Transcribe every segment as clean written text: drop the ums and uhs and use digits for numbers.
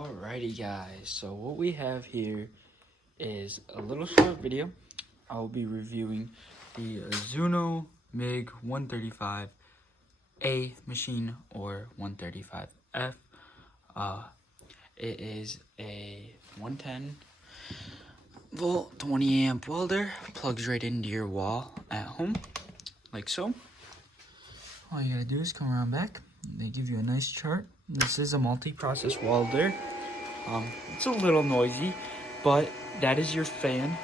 Alrighty guys, so what we have here is a little short video. I'll be reviewing the Azzuno MiG 135A machine or 135F. It is a 110 volt 20 amp welder, plugs right into your wall at home like so. All you gotta do is come around back. They give you a nice chart. This is a multi-process welder. It's a little noisy, but that is your fan.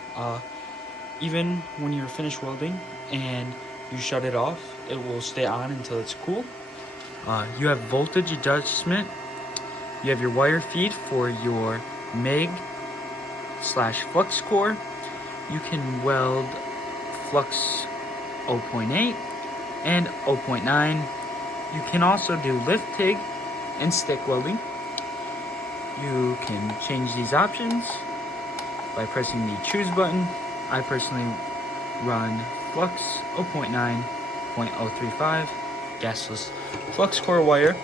Even when you're finished welding and you shut it off, it will stay on until it's cool. You have voltage adjustment. You have your wire feed for your MiG / flux core. You can weld flux 0.8 and 0.9. You can also do lift TIG and stick welding. You can change these options by pressing the choose button. I personally run flux 0.9.035 gasless flux core wire.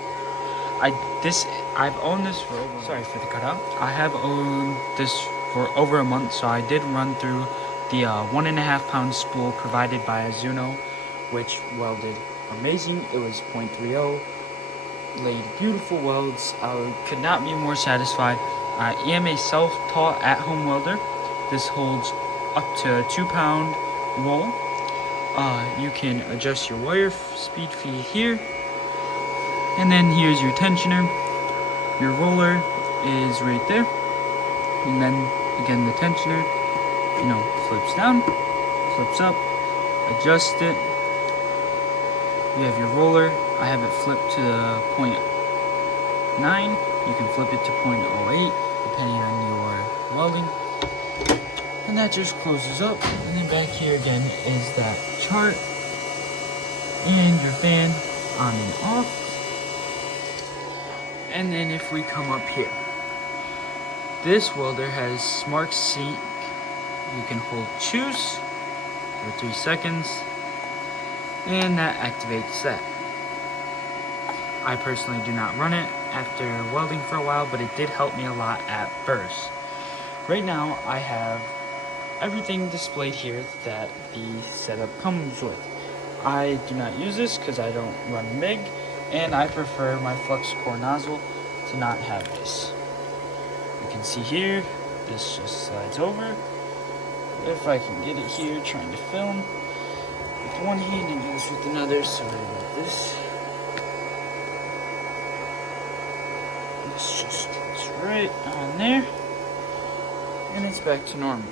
I've owned this for over, sorry for the cutout. I have owned this for over a month, so I did run through the 1.5 pound spool provided by Azzuno, which welded amazing. It was 0.30, laid beautiful welds. I could not be more satisfied. I am a self-taught at-home welder. This holds up to a 2-pound roll. You can adjust your wire speed feed here, and then here's your tensioner. Your roller is right there, and then again the tensioner, flips down, flips up, adjust it. You have your roller. I have it flipped to 0.9. You can flip it to 0.08 depending on your welding. And that just closes up. And then back here again is that chart and your fan on and off. And then if we come up here, this welder has smart sync. You can hold choose for 3 seconds. And that activates that. I personally do not run it after welding for a while, but it did help me a lot at first. Right now, I have everything displayed here that the setup comes with. I do not use this because I don't run MiG, and I prefer my flux core nozzle to not have this. You can see here, this just slides over. If I can get it here, trying to film with one hand and use with another. Sorry about this. It's right on there, and it's back to normal.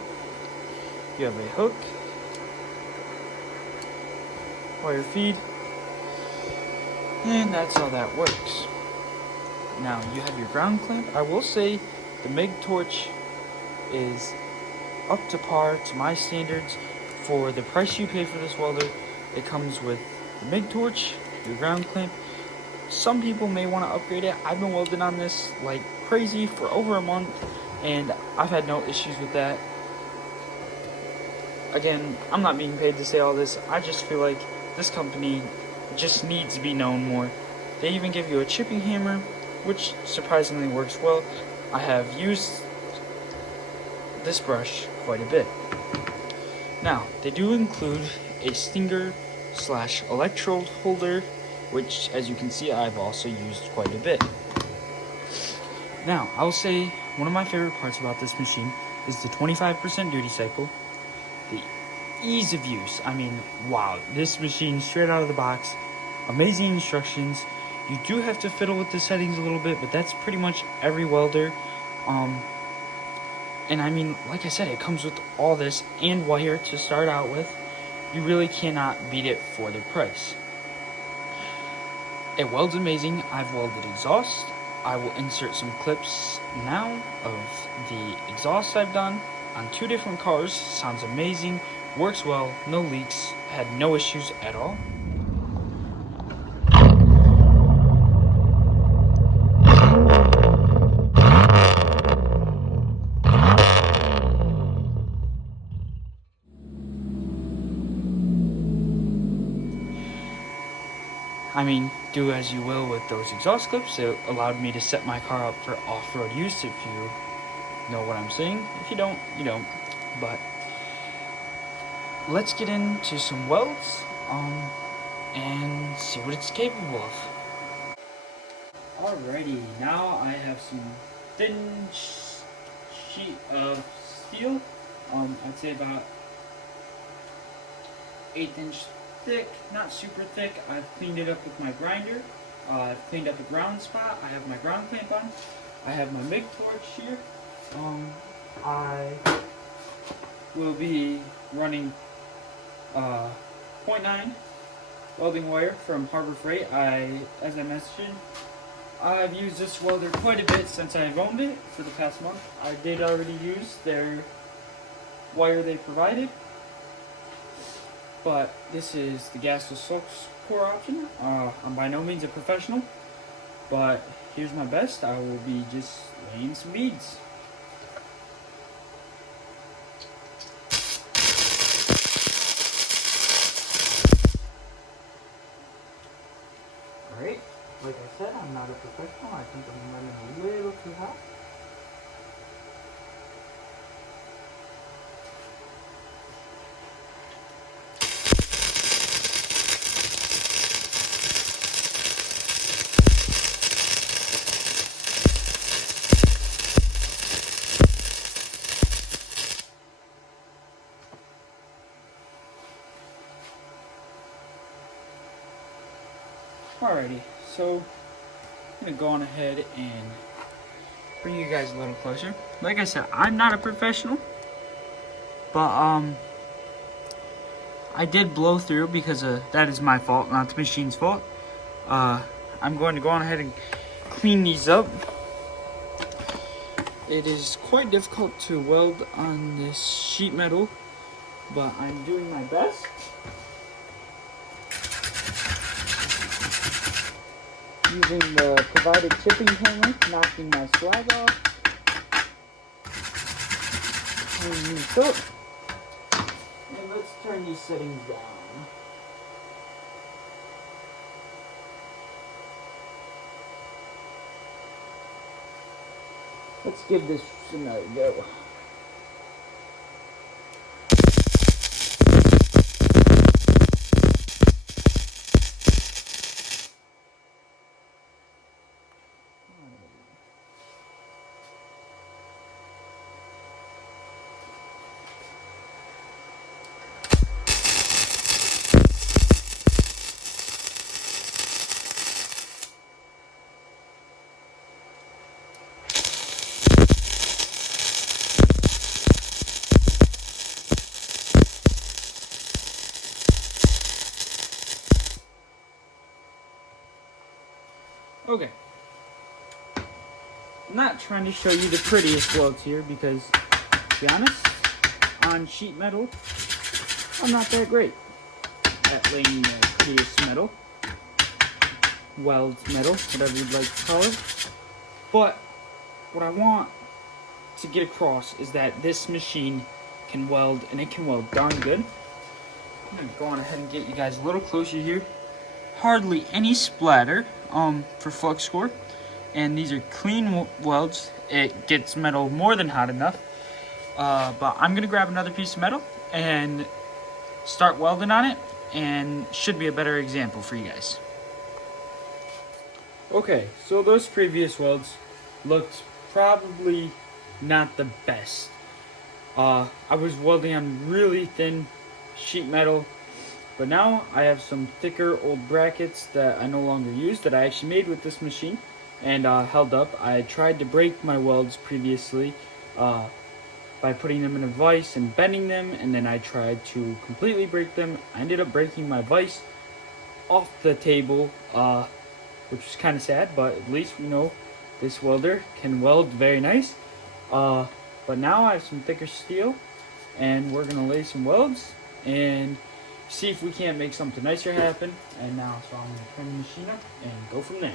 You have a hook, wire feed, and that's how that works. Now you have your ground clamp. I will say the MiG torch is up to par to my standards. For the price you pay for this welder, it comes with the MiG torch, your ground clamp. Some people may want to upgrade it. I've been welding on this like crazy for over a month, and I've had no issues with that. Again, I'm not being paid to say all this. I just feel like this company just needs to be known more. They even give you a chipping hammer, which surprisingly works well. I have used this brush quite a bit. Now, they do include a stinger / electrode holder, which, as you can see, I've also used quite a bit. Now, I'll say one of my favorite parts about this machine is the 25% duty cycle, the ease of use. I mean, wow, this machine straight out of the box, amazing instructions. You do have to fiddle with the settings a little bit, but that's pretty much every welder. And I mean, like I said, it comes with all this and wire to start out with. You really cannot beat it for the price. It welds amazing. I've welded exhaust. I will insert some clips now of the exhaust I've done on 2 different cars. Sounds amazing. Works well. No leaks. Had no issues at all. I mean, do as you will with those exhaust clips. It allowed me to set my car up for off-road use, if you know what I'm saying. If you don't, you don't. But let's get into some welds and see what it's capable of. Alrighty, now I have some thin sheet of steel. I'd say about 1/8 inch thick, not super thick. I've cleaned it up with my grinder. I've cleaned up a ground spot. I have my ground clamp on. I have my MiG torch here. I will be running 0.9 welding wire from Harbor Freight. As I mentioned, I've used this welder quite a bit since I've owned it for the past month. I did already use their wire they provided, but this is the gasless flux core option. I'm by no means a professional, but here's my best. I will be just laying some beads. Alright, like I said, I'm not a professional. I think I'm running a little too hot. Alrighty, so I'm gonna go on ahead and bring you guys a little closer. Like I said, I'm not a professional, but I did blow through because that is my fault, not the machine's fault. I'm going to go on ahead and clean these up. It is quite difficult to weld on this sheet metal, but I'm doing my best. Using the provided chipping hammer, knocking my slag off. Clean these up. And let's turn these settings down. Let's give this another go. Okay. I'm not trying to show you the prettiest welds here because, to be honest, on sheet metal, I'm not that great at laying the prettiest metal. Weld metal, whatever you'd like to call it. But what I want to get across is that this machine can weld, and it can weld darn good. I'm going to go on ahead and get you guys a little closer here. Hardly any splatter for flux core, and these are clean welds. It gets metal more than hot enough, but I'm gonna grab another piece of metal and start welding on it, and should be a better example for you guys. Okay, so those previous welds looked probably not the best. I was welding on really thin sheet metal, but now I have some thicker old brackets that I no longer use that I actually made with this machine and held up. I tried to break my welds previously by putting them in a vise and bending them, and then I tried to completely break them. I ended up breaking my vise off the table, which was kind of sad, but at least we know this welder can weld very nice. But now I have some thicker steel, and we're gonna lay some welds and see if we can't make something nicer happen. And now, so I'm gonna turn the machine up and go from there.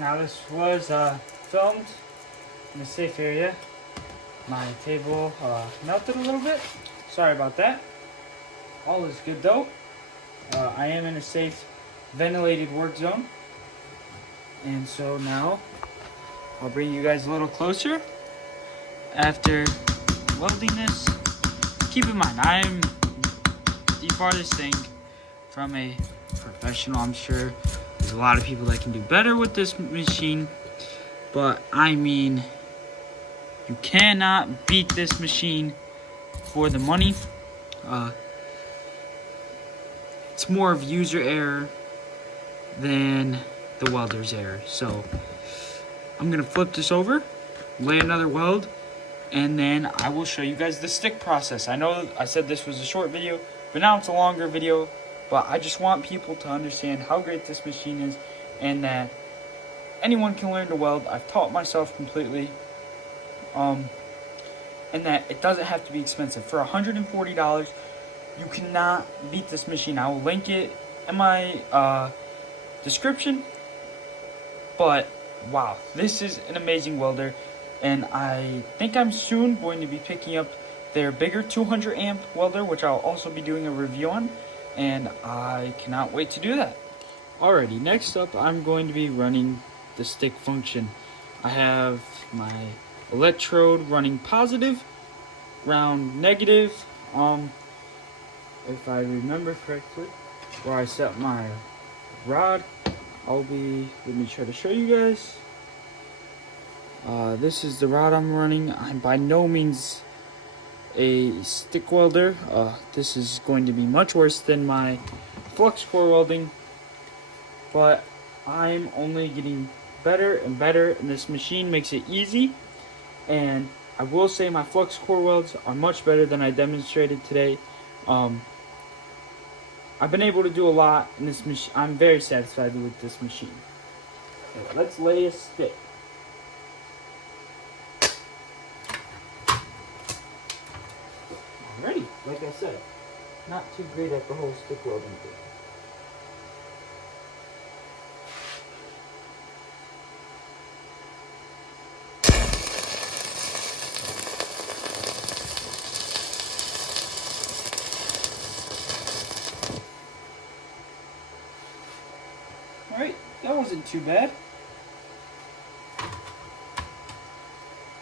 Now this was filmed in a safe area. My table melted a little bit. Sorry about that. All is good though. I am in a safe, ventilated work zone. And so now, I'll bring you guys a little closer after welding this. Keep in mind, I'm the farthest thing from a professional. I'm sure there's a lot of people that can do better with this machine, but I mean, you cannot beat this machine for the money. It's more of user error than the welder's error. So I'm gonna flip this over, lay another weld, and then I will show you guys the stick process. I know I said this was a short video, but now it's a longer video. But I just want people to understand how great this machine is and that anyone can learn to weld. I've taught myself completely. And that it doesn't have to be expensive. For $140, you cannot beat this machine. I will link it in my description. But wow, this is an amazing welder. And I think I'm soon going to be picking up their bigger 200 amp welder, which I'll also be doing a review on. And I cannot wait to do that. Alrighty, next up I'm going to be running the stick function. I have my electrode running positive, ground negative. If I remember correctly, where I set my rod, let me try to show you guys. This is the rod I'm running. I'm by no means a stick welder. This is going to be much worse than my flux core welding, but I'm only getting better and better, and this machine makes it easy. And I will say my flux core welds are much better than I demonstrated today. I've been able to do a lot in this machine. I'm very satisfied with this machine. Okay, let's lay a stick. Alrighty, like I said, not too great at the whole stick welding thing. Alright, that wasn't too bad.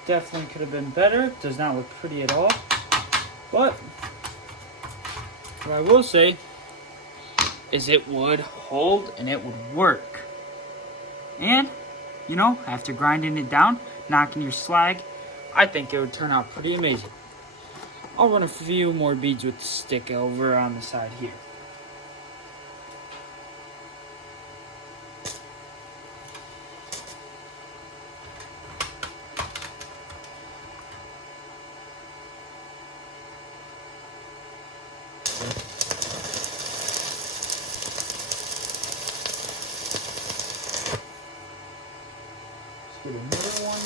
Definitely could have been better. Does not look pretty at all. But what I will say is it would hold and it would work. And, you know, after grinding it down, knocking your slag, I think it would turn out pretty amazing. I'll run a few more beads with the stick over on the side here. Get another one.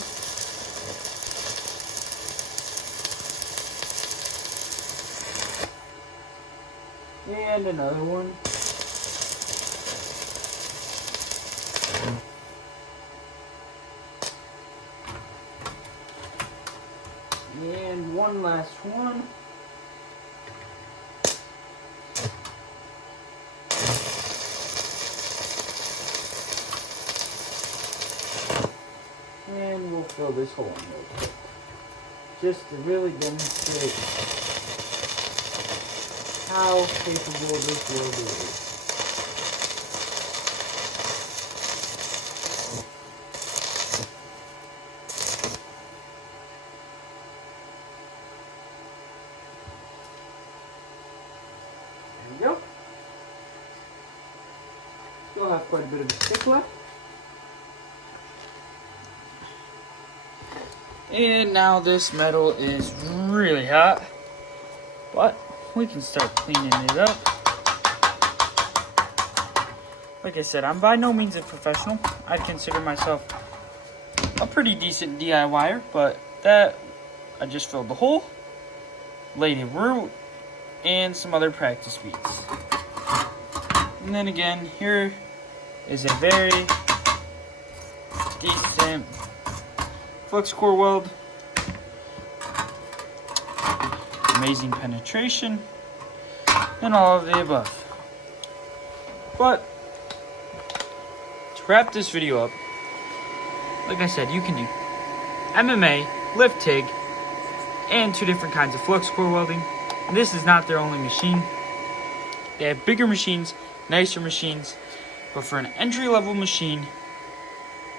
And another one. And one last one. And we'll fill this hole in real quick, just to really demonstrate how capable this welder is. There we go. Still have quite a bit of a stick left. And now this metal is really hot, but we can start cleaning it up. Like I said, I'm by no means a professional. I'd consider myself a pretty decent DIYer, but that I just filled the hole, laid a root, and some other practice beads. And then again, here is a very decent flux core weld, amazing penetration, and all of the above. But to wrap this video up, like I said, you can do MMA, lift TIG, and 2 different kinds of flux core welding. And this is not their only machine. They have bigger machines, nicer machines, but for an entry-level machine,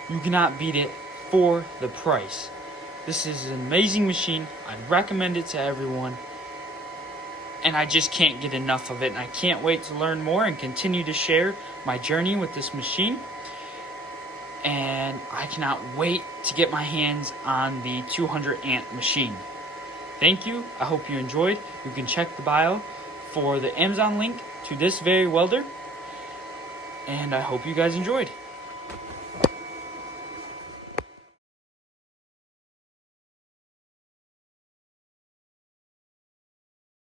you cannot beat it for the price. This is an amazing machine. I'd recommend it to everyone. And I just can't get enough of it. And I can't wait to learn more and continue to share my journey with this machine. And I cannot wait to get my hands on the 200 amp machine. Thank you. I hope you enjoyed. You can check the bio for the Amazon link to this very welder. And I hope you guys enjoyed.